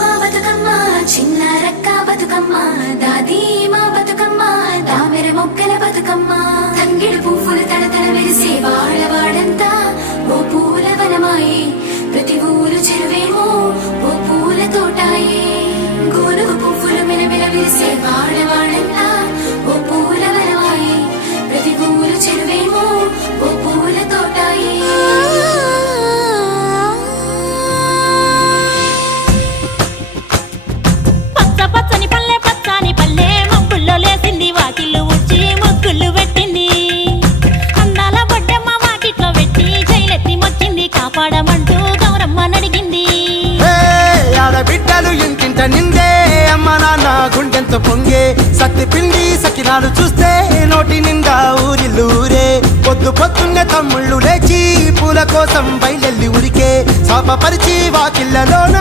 మా బతుకమ్మ చిన్న రక్క బతుకమ్మ దాది మా బతుకమ్మ దామెర మొక్కల బతుకమ్మ తంగిడు పువ్వులు తడతడ మెరిసే వాడవాడంతా ఓ పూల వనమాయే ప్రతి ఊరు చెరువేమో ఓ పూల తోటాయే గోనుగు పువ్వులు మెలమెల విరిసే వాడవాడంతా ఓ పూల వనమాయే ప్రతి ఊరు చెరువేమో ఓ పూల తోటాయే కాపాడమంటూ గౌరమ్మ నడిగింది. ఆడబిడ్డలు ఇంటింట నిందే అమ్మ నాన్న గుండెంతో పొంగే సత్తి పిండి సకినాలు చూస్తే నోటి నిండా ఊరిల్లూరే పొద్దు పొద్దున్నే తమ్ముళ్ళు లేచి పూల కోసం బయలెల్లి ఉరికే శాపపరిచి వాకిళ్ళలోన